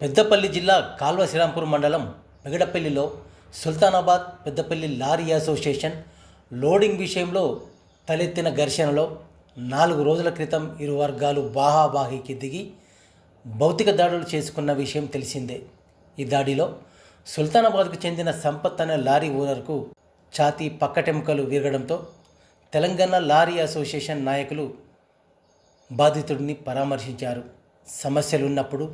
పెద్దపల్లి జిల్లా కాల్వ శ్రీరాంపూర్ మండలం మెగడపల్లిలో Sultanabad Peddapalli lorry association loading విషయంలో తలెత్తిన ఘర్షణలో 4 రోజుల క్రితం ఇరు వర్గాలు బాహాబాహీకి దిగి భౌతిక దాడులు చేసుకున్న విషయం తెలిసిందే. ఈ దాడిలో సుల్తానాబాద్కు చెందిన సంపత్ అనే లారీ ఓనర్కు ఛాతీ పక్కటెముకలు విరగడంతో తెలంగాణ లారీ అసోసియేషన్ నాయకులు బాధితుడిని పరామర్శించారు. సమస్యలున్నప్పుడు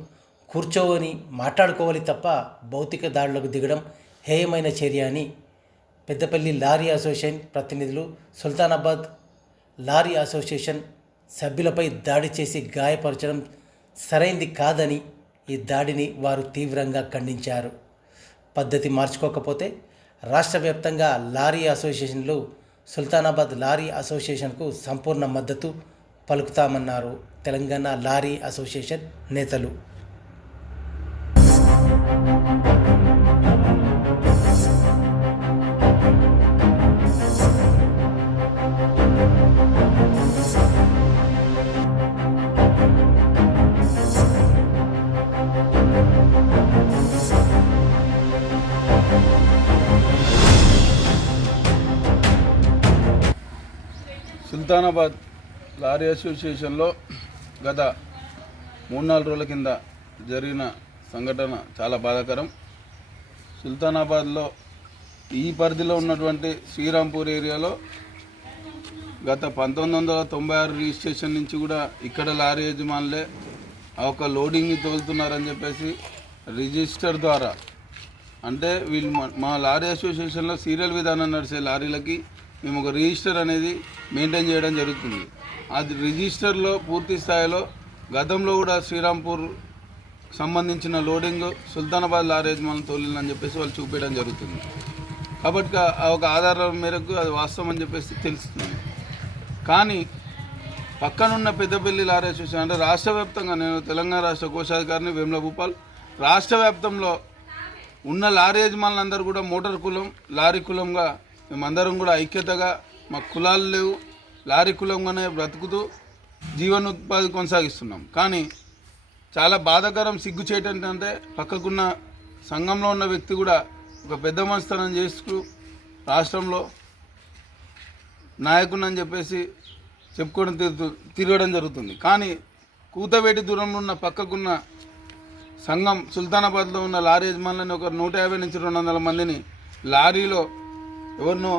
కూర్చోవని మాట్లాడుకోవాలి తప్ప భౌతిక దాడులకు దిగడం హేయమైన చర్య అని పెద్దపల్లి లారీ అసోసియేషన్ ప్రతినిధులు సుల్తానాబాద్ లారీ అసోసియేషన్ సభ్యులపై దాడి చేసి గాయపరచడం సరైంది కాదని ఈ దాడిని వారు తీవ్రంగా ఖండించారు. పద్ధతి మార్చుకోకపోతే రాష్ట్ర వ్యాప్తంగా లారీ అసోసియేషన్లు సుల్తానాబాద్ లారీ అసోసియేషన్కు సంపూర్ణ మద్దతు పలుకుతామన్నారు తెలంగాణ లారీ అసోసియేషన్ నేతలు. సుల్తానాబాద్ లారీ అసోసియేషన్లో గత 3-4 రోజుల కింద జరిగిన సంఘటన చాలా బాధాకరం. సుల్తానాబాద్లో ఈ పరిధిలో ఉన్నటువంటి శ్రీరాంపూర్ ఏరియాలో గత 1996 రిజిస్ట్రేషన్ నుంచి కూడా ఇక్కడ లారీ యజమానులే ఒక లోడింగ్ని తోలుతున్నారని చెప్పేసి రిజిస్టర్ ద్వారా, అంటే వీళ్ళు మా లారీ అసోసియేషన్లో సీరియల్ విధానం నడిచే లారీలకి మేము ఒక రిజిస్టర్ అనేది మెయింటైన్ చేయడం జరుగుతుంది. అది రిజిస్టర్లో పూర్తి స్థాయిలో గతంలో కూడా శ్రీరాంపూర్ సంబంధించిన లోడింగ్ సుల్తానాబాద్ లారీ యజమానులు తోలిందని చెప్పేసి వాళ్ళు చూపించడం జరుగుతుంది. కాబట్టి ఆ ఒక ఆధారం మేరకు అది వాస్తవం అని చెప్పేసి తెలుస్తుంది. కానీ పక్కనున్న పెద్దపల్లి లారీ అసోసియేషన్ అంటే రాష్ట్ర వ్యాప్తంగా, నేను తెలంగాణ రాష్ట్ర కోశాధికారిని వేముల భూపాల్, రాష్ట్ర వ్యాప్తంలో ఉన్న లారీ యజమానులందరూ కూడా మోటార్ కులం లారీ కులంగా మేమందరం కూడా ఐక్యతగా, మా కులాలు లేవు, లారీ కులంగానే బ్రతుకుతూ జీవనోపాధి కొనసాగిస్తున్నాం. కానీ చాలా బాధాకరం, సిగ్గుచేటు ఏంటంటే పక్కకున్న సంఘంలో ఉన్న వ్యక్తి కూడా ఒక పెద్ద మనస్తనం చేస్తూ రాష్ట్రంలో నాయకుని అని చెప్పేసి చెప్పుకోవడం తిరగడం జరుగుతుంది. కానీ కూతవేటి దూరంలో ఉన్న పక్కకున్న సంఘం సుల్తానాబాద్లో ఉన్న లారీ యజమానులని ఒక 150 నుంచి 200 మందిని లారీలో ఎవరినో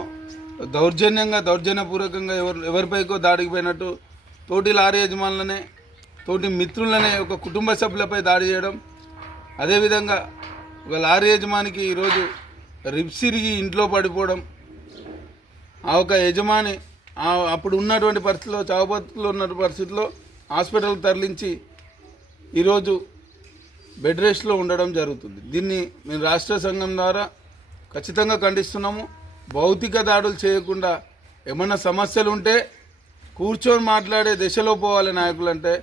దౌర్జన్యపూర్వకంగా ఎవరిపైకో దాడికి పోయినట్టు తోటి లారీ యజమానులనే, తోటి మిత్రులనే, ఒక కుటుంబ సభ్యులపై దాడి చేయడం. అదేవిధంగా ఒక లారీ యజమానికి ఈరోజు రిబ్సిరిగి ఇంట్లో పడిపోవడం, ఆ ఒక యజమాని అప్పుడు ఉన్నటువంటి పరిస్థితిలో, చావుబతుకులో ఉన్న పరిస్థితిలో హాస్పిటల్కి తరలించి ఈరోజు బెడ్ రెస్ట్లో ఉండడం జరుగుతుంది. దీన్ని మేము రాష్ట్ర సంఘం ద్వారా ఖచ్చితంగా ఖండిస్తున్నాము. భౌతిక దాడులు చేయకుండా ఏమన్నా సమస్యలు ఉంటే కూర్చొని మాట్లాడే దశలో పోవాలి నాయకులు అంటే,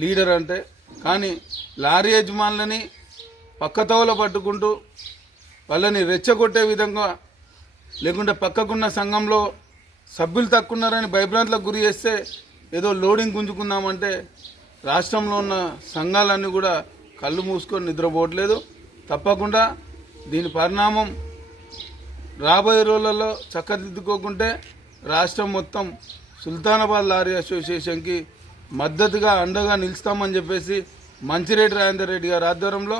లీడర్ అంటే. కానీ లారీ యజమానులని పక్కతోవలో పట్టుకుంటూ వాళ్ళని రెచ్చగొట్టే విధంగా, లేకుంటే పక్కకున్న సంఘంలో సభ్యులు తక్కున్నారని భయభ్రాంతులకు గురి చేస్తే ఏదో లోడింగ్ గుంజుకుందామంటే రాష్ట్రంలో ఉన్న సంఘాలన్నీ కూడా కళ్ళు మూసుకొని నిద్రపోవట్లేదు. తప్పకుండా దీని పరిణామం రాబోయే రోజులలో చక్కదిద్దుకోకుంటే రాష్ట్రం మొత్తం సుల్తానాబాద్ లారీ అసోసియేషన్కి మద్దతుగా అండగా నిలుస్తామని చెప్పేసి మంచిరెడ్డి రాజేందర్ రెడ్డి గారి ఆధ్వర్యంలో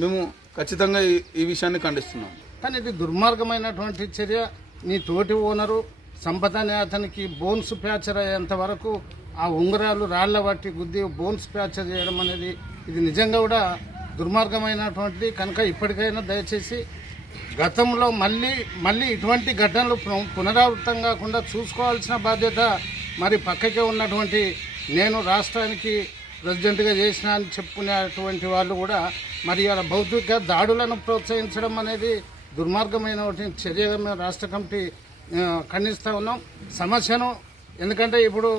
మేము ఖచ్చితంగా ఈ విషయాన్ని ఖండిస్తున్నాం. కానీ ఇది దుర్మార్గమైనటువంటి చర్య. నీ తోటి ఓనరు సంపద అనే అతనికి బోన్స్ ఫ్రాక్చర్ అయ్యేంత వరకు ఆ ఉంగరాలు రాళ్ల బట్టి గుద్ది బోన్స్ ఫ్రాక్చర్ చేయడం అనేది ఇది నిజంగా కూడా దుర్మార్గమైనటువంటిది. కనుక ఇప్పటికైనా దయచేసి గతంలో మళ్ళీ ఇటువంటి ఘటనలు పునరావృతం కాకుండా చూసుకోవాల్సిన బాధ్యత మరి పక్కకే ఉన్నటువంటి, నేను రాష్ట్రానికి ప్రెసిడెంట్గా చేసిన అని చెప్పుకునేటువంటి వాళ్ళు కూడా మరి అలా భౌతిక దాడులను ప్రోత్సహించడం అనేది దుర్మార్గమైనటువంటి చర్యగా మేము రాష్ట్ర కమిటీ ఖండిస్తూ ఉన్నాం. సమస్యను ఎందుకంటే ఇప్పుడు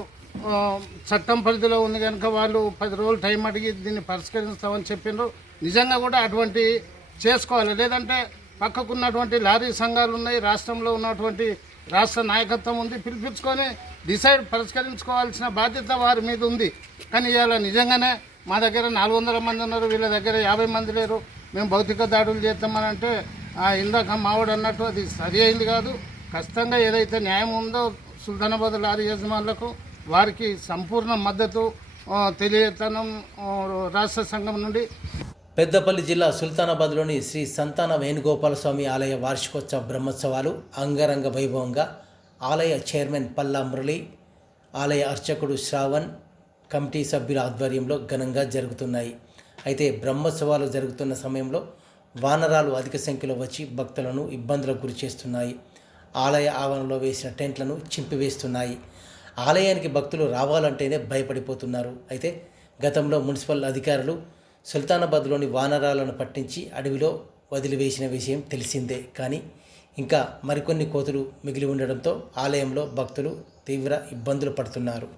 చట్టం పరిధిలో ఉంది కనుక వాళ్ళు 10 రోజులు టైం అడిగి దీన్ని పరిష్కరిస్తామని చెప్పిండ్రు. నిజంగా కూడా అటువంటి చేసుకోవాలి. లేదంటే పక్కకున్నటువంటి లారీ సంఘాలు ఉన్నాయి, రాష్ట్రంలో ఉన్నటువంటి రాష్ట్ర నాయకత్వం ఉంది, పిలిపించుకొని పరిష్కరించుకోవాల్సిన బాధ్యత వారి మీద ఉంది. కానీ ఇవాళ నిజంగానే మా దగ్గర 400 మంది ఉన్నారు, వీళ్ళ దగ్గర 50 మంది లేరు, మేము భౌతిక దాడులు చేస్తామని అంటే ఇందాక మావాడు అన్నట్టు అది సరి అయింది కాదు. ఖచ్చితంగా ఏదైతే న్యాయం ఉందో సుల్తానాబాద్ లారీ యజమానులకు వారికి సంపూర్ణ మద్దతు తెలియజేస్తాను రాష్ట్ర సంఘం నుండి. పెద్దపల్లి జిల్లా సుల్తానాబాద్లోని శ్రీ సంతాన వేణుగోపాల స్వామి ఆలయ వార్షికోత్సవ బ్రహ్మోత్సవాలు అంగరంగ వైభవంగా ఆలయ చైర్మన్ పల్లా మురళి, ఆలయ అర్చకుడు శ్రావణ్, కమిటీ సభ్యుల ఆధ్వర్యంలో ఘనంగా జరుగుతున్నాయి. అయితే బ్రహ్మోత్సవాలు జరుగుతున్న సమయంలో వానరాలు అధిక సంఖ్యలో వచ్చి భక్తులను ఇబ్బందులకు గురి చేస్తున్నాయి. ఆలయ ఆవరణలో వేసిన టెంట్లను చింపివేస్తున్నాయి. ఆలయానికి భక్తులు రావాలంటేనే భయపడిపోతున్నారు. అయితే గతంలో మున్సిపల్ అధికారులు సుల్తానాబాద్లోని వానరాలను పట్టించి అడవిలో వదిలివేసిన విషయం తెలిసిందే. కానీ ఇంకా మరికొన్ని కోతులు మిగిలి ఉండడంతో ఆలయంలో భక్తులు తీవ్ర ఇబ్బందులు పడుతున్నారు.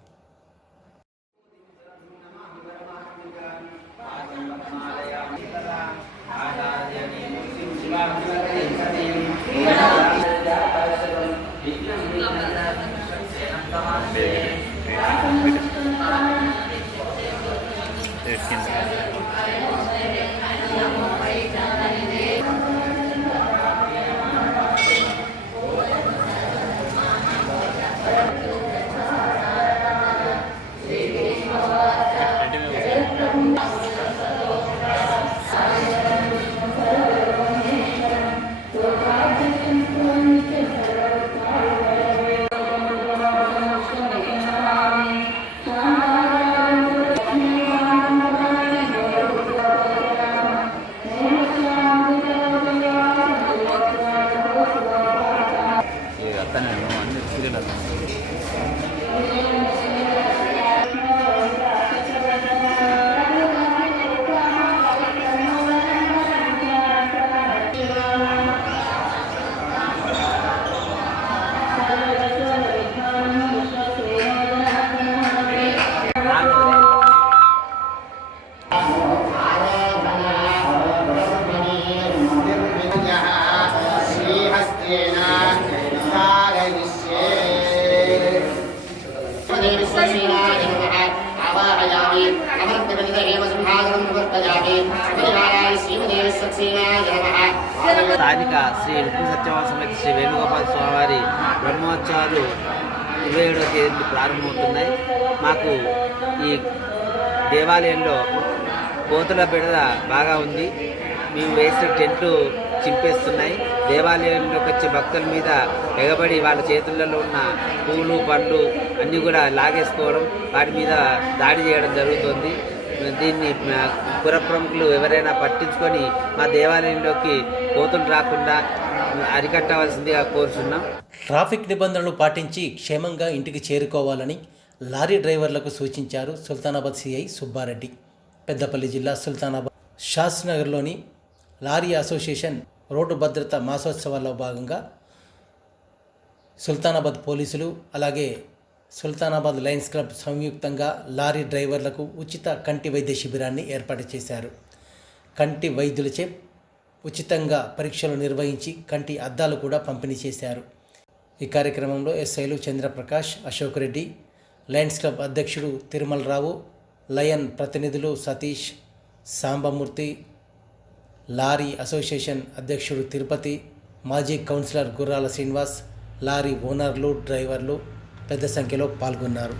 స్థానిక శ్రీ రుక్మి సత్యవాస సమేత శ్రీ వేణుగోపాల స్వామివారి బ్రహ్మోత్సవాలు 27వ తేదీ ప్రారంభమవుతున్నాయి. మాకు ఈ దేవాలయంలో కోతుల బిడద బాగా ఉంది. మేము వేసిన టెంట్లు చింపేస్తున్నాయి. దేవాలయంలోకి వచ్చే భక్తుల మీద ఎగబడి వాళ్ళ చేతులలో ఉన్న పూలు పండ్లు అన్నీ కూడా లాగేసుకోవడం, వాటి మీద దాడి చేయడం జరుగుతుంది. దీన్ని పుర ప్రముఖులు ఎవరైనా పట్టించుకొని మా దేవాలయంలోకి కోతులు రాకుండా అరికట్టవలసిందిగా కోరుచున్నాం. ట్రాఫిక్ నిబంధనలు పాటించి క్షేమంగా ఇంటికి చేరుకోవాలని లారీ డ్రైవర్లకు సూచించారు సుల్తానాబాద్ సిఐ సుబ్బారెడ్డి. పెద్దపల్లి జిల్లా సుల్తానాబాద్ షాస్నగర్లోని లారీ అసోసియేషన్ రోడ్డు భద్రత మాసోత్సవాల్లో భాగంగా సుల్తానాబాద్ పోలీసులు అలాగే సుల్తానాబాద్ లయన్స్ క్లబ్ సంయుక్తంగా లారీ డ్రైవర్లకు ఉచిత కంటి వైద్య శిబిరాన్ని ఏర్పాటు చేశారు. కంటి వైద్యులచే ఉచితంగా పరీక్షలు నిర్వహించి కంటి అద్దాలు కూడా పంపిణీ చేశారు. ఈ కార్యక్రమంలో ఎస్ఐలు చంద్రప్రకాష్, అశోక్ రెడ్డి, లయన్స్ క్లబ్ అధ్యక్షుడు తిరుమలరావు, లయన్ ప్రతినిధులు సతీష్, సాంబమూర్తి, లారీ అసోసియేషన్ అధ్యక్షుడు తిరుపతి, మాజీ కౌన్సిలర్ గుర్రాల శ్రీనివాస్, లారీ ఓనర్లు, డ్రైవర్లు పెద్ద సంఖ్యలో పాల్గొన్నారు.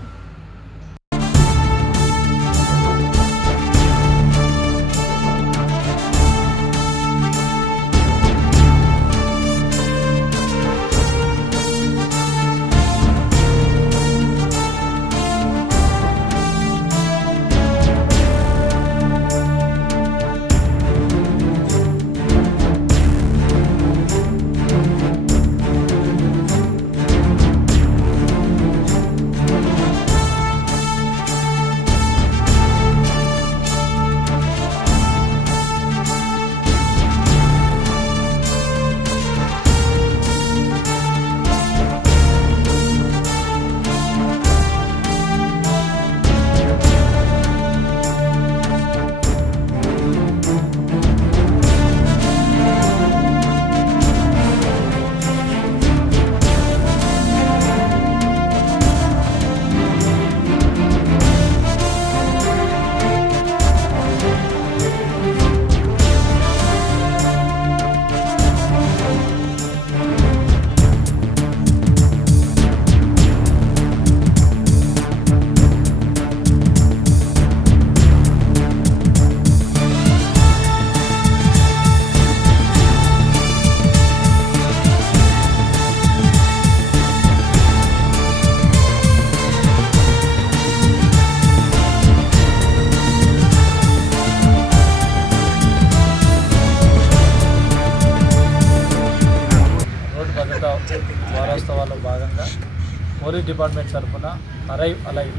డిపార్ట్మెంట్ తరఫున అరైవ్ అలైవ్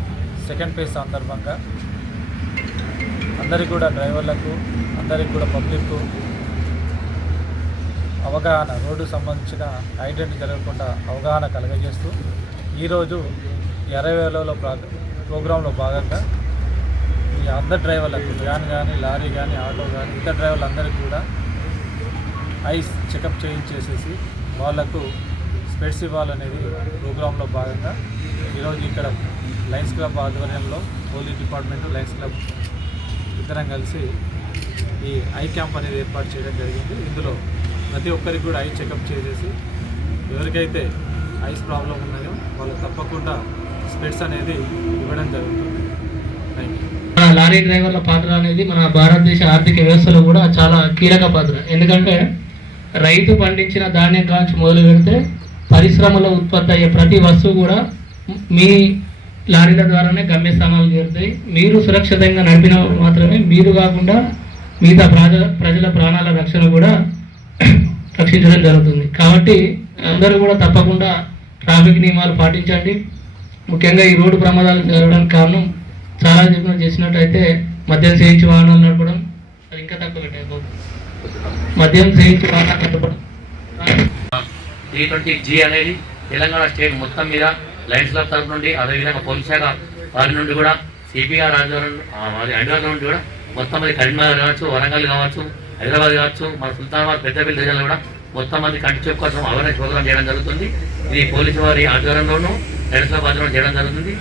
సెకండ్ ఫేజ్ సందర్భంగా అందరికీ కూడా డ్రైవర్లకు అందరికీ కూడా పబ్లిక్కు అవగాహన రోడ్డు సంబంధించిన యాక్సిడెంట్ జరగకుండా అవగాహన కలగజేస్తూ ఈరోజు 60,000 ప్రోగ్రాంలో భాగంగా ఈ అందరు డ్రైవర్లకు వ్యాన్ కానీ లారీ కానీ ఆటో కానీ ఇతర డ్రైవర్లందరికీ కూడా ఐస్ చెకప్ చేయించేసేసి వాళ్లకు స్పెట్స్ ఇవ్వాలనేది ప్రోగ్రాంలో భాగంగా ఈరోజు ఇక్కడ లయన్స్ క్లబ్ ఆధ్వర్యంలో పోలీస్ డిపార్ట్మెంట్ లయన్స్ క్లబ్ ఇద్దరం కలిసి ఈ ఐ క్యాంప్ అనేది ఏర్పాటు చేయడం జరిగింది. ఇందులో ప్రతి ఒక్కరికి కూడా ఐ చెకప్ చేసేసి ఎవరికైతే ఐస్ ప్రాబ్లం ఉన్నాయో వాళ్ళు తప్పకుండా స్పెట్స్ అనేది ఇవ్వడం జరుగుతుంది. Thank you. లారీ డ్రైవర్ల పాత్ర అనేది మన భారతదేశ ఆర్థిక వ్యవస్థలో కూడా చాలా కీలక పాత్ర. ఎందుకంటే రైతు పండించిన ధాన్యం కాంచి మొదలు పెడితే పరిశ్రమలో ఉత్పత్తి అయ్యే ప్రతి వస్తువు కూడా మీ లారీల ద్వారానే గమ్యస్థానాలు చేరుతాయి. మీరు సురక్షితంగా నడిపిన మాత్రమే మీరు కాకుండా మిగతా ప్రజల ప్రాణాల రక్షణ కూడా రక్షించడం జరుగుతుంది. కాబట్టి అందరూ కూడా తప్పకుండా ట్రాఫిక్ నియమాలు పాటించండి. ముఖ్యంగా ఈ రోడ్డు ప్రమాదాలు జరగడానికి కారణం చాలా చేసినట్టయితే మద్యం సేవించి వాహనాలు నడపడం, అది ఇంకా తక్కువ పెట్టాయి. మద్యం సేవించి వాహనాలు నడపడం 320G అనేది తెలంగాణ స్టేట్ మొత్తం మీద లయన్స్ క్లబ్ తరఫు నుండి, అదేవిధంగా పోలీస్ శాఖ వారి నుండి కూడా సిపిఆర్ హైదరాబాద్ నుండి కూడా మొత్తం మంది కరీంనగర్ కావచ్చు, వరంగల్ కావచ్చు, హైదరాబాద్ కావచ్చు, మన సుల్తానాబాద్ పెద్దపల్లి జిల్లాలో కూడా మొత్తం మంది కంటి చూపు కోసం అవేర్నెస్ ప్రోగ్రామ్ చేయడం జరుగుతుంది. ఇది పోలీసు వారి ఆధ్వర్యంలోనూ లయన్స్ క్లబ్ ఆధ్వర్యంలో చేయడం జరుగుతుంది.